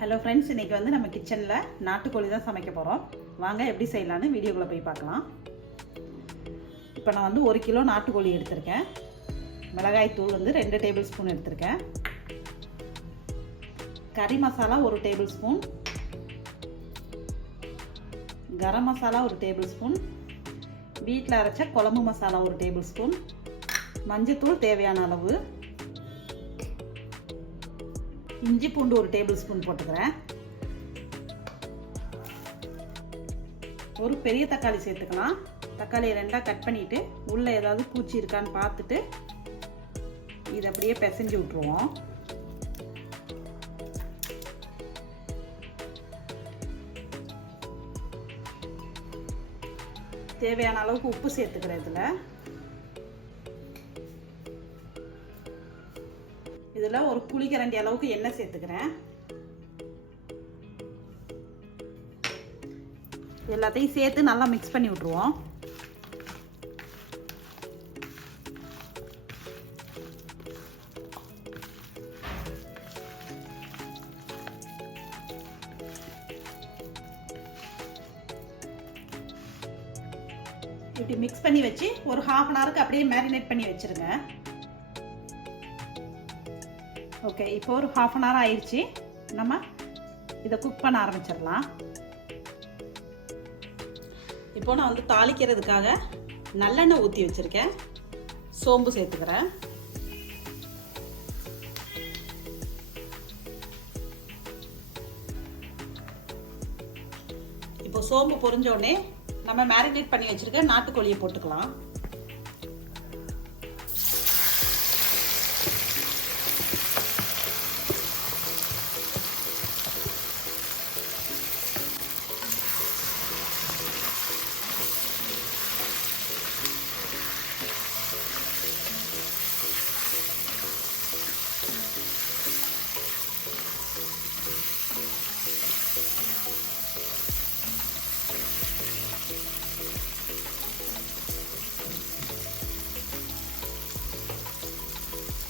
Hello friends இன்றைக்கி வந்து நம்ம கிச்சனில் நாட்டுக்கோழி தான் சமைக்க போகிறோம் வாங்க எப்படி செய்யலான்னு வீடியோக்குள்ளே போய் பார்க்கலாம். இப்போ நான் வந்து ஒரு கிலோ நாட்டுக்கோழி எடுத்திருக்கேன். மிளகாய் தூள் வந்து ரெண்டு டேபிள் ஸ்பூன் எடுத்திருக்கேன். கறி மசாலா ஒரு டேபிள் ஸ்பூன் கரம் மசாலா ஒரு டேபிள் ஸ்பூன் வீட்டில் அரைச்ச குழம்பு மசாலா ஒரு டேபிள் ஸ்பூன் மஞ்சத்தூள் தேவையான அளவு. இஞ்சி பூண்டு ஒரு டேபிள் ஸ்பூன் போட்டுக்கிறேன். ஒரு பெரிய தக்காளி சேர்த்துக்கலாம். தக்காளியை ரெண்டாக கட் பண்ணிவிட்டு உள்ளே ஏதாவது பூச்சி இருக்கான்னு பார்த்துட்டு இதை அப்படியே பிசைஞ்சு விட்ருவோம் தேவையான அளவுக்கு உப்பு சேர்த்துக்கிறேன் இதில். இதில் ஒரு புளிக்கரண்டி அளவுக்கு எண்ணெய் சேர்த்துக்கிறேன். எல்லாத்தையும் சேர்த்து நல்லா மிக்ஸ் பண்ணி விட்ருவோம் இப்படி மிக்ஸ் பண்ணி வச்சு ஒரு ஹாஃப் அன் ஹவருக்கு அப்படியே மேரினேட் பண்ணி வச்சுருங்க. ஓகே இப்போ ஒரு ஹாஃப் அன் ஹவர் ஆயிடுச்சு நம்ம இதை குக் பண்ண ஆரம்பிச்சிடலாம். இப்போ நான் வந்து தாளிக்கிறதுக்காக நல்லெண்ணெய் ஊற்றி வச்சுருக்கேன். சோம்பு சேர்த்துக்கிறேன். இப்போ சோம்பு பொரிஞ்சோடனே நம்ம மேரினேட் பண்ணி வச்சுருக்க நாட்டுக்கோழியை போட்டுக்கலாம்.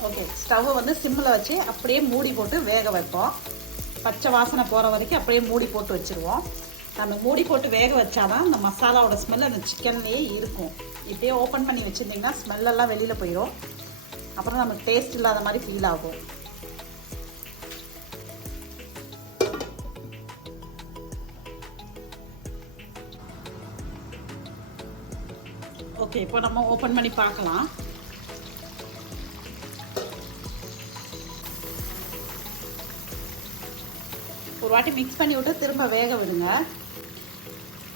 ஓகே ஸ்டவ்வை வந்து சிம்மில் வச்சு அப்படியே மூடி போட்டு வேக வைப்போம். பச்சை வாசனை போகிற வரைக்கும் அப்படியே மூடி போட்டு வச்சுருவோம். அந்த மூடி போட்டு வேக வச்சாதான் அந்த மசாலாவோட ஸ்மெல் அந்த சிக்கன்லேயே இருக்கும். இப்படியே ஓப்பன் பண்ணி வச்சுருந்தீங்கன்னா ஸ்மெல்லெல்லாம் வெளியில் போயிடும் அப்புறம் நமக்கு டேஸ்ட் இல்லாத மாதிரி ஃபீல் ஆகும். ஓகே இப்போ நம்ம ஓப்பன் பண்ணி பார்க்கலாம். ஒரு வாட்டி மிக்ஸ் பண்ணி விட்டு திரும்ப வேக விடுங்க.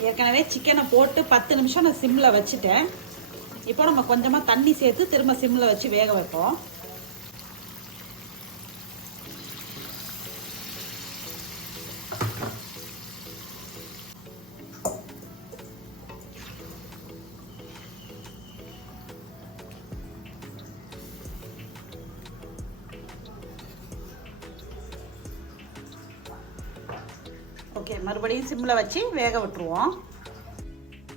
ஏற்கனவே சிக்கனை போட்டு பத்து நிமிஷம் நான் சிம்மில் வச்சுட்டேன். இப்போ நம்ம கொஞ்சமாக தண்ணி சேர்த்து திரும்ப சிம்மில் வச்சு வேக வைப்போம். ஓகே மறுபடியும் சிம்மில் வச்சு வேக விட்டுருவோம்.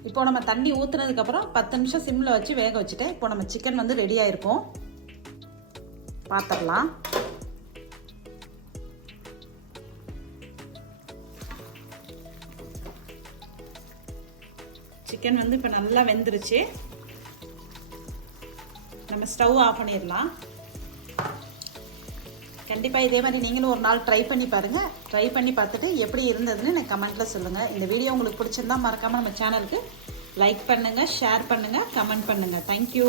இப்போ நம்ம தண்ணி ஊற்றுனதுக்கப்புறம் பத்து நிமிஷம் சிம்மில் வச்சு வேக வச்சுட்டு இப்போ நம்ம சிக்கன் வந்து ரெடி ஆகிருக்கும் பார்த்துடலாம் சிக்கன் வந்து இப்போ நல்லா வெந்துருச்சு. நம்ம ஸ்டவ் ஆஃப் பண்ணிடலாம். கண்டிப்பாக இதே மாதிரி நீங்களும் ஒரு நாள் ட்ரை பண்ணி பாருங்கள் ட்ரை பண்ணி பார்த்துட்டு எப்படி இருந்ததுன்னு எனக்கு கமெண்ட்டில் சொல்லுங்கள் இந்த வீடியோ உங்களுக்கு பிடிச்சிருந்தா மறக்காமல் நம்ம சேனலுக்கு லைக் பண்ணுங்கள் ஷேர் பண்ணுங்கள் கமெண்ட் பண்ணுங்கள் தேங்க்யூ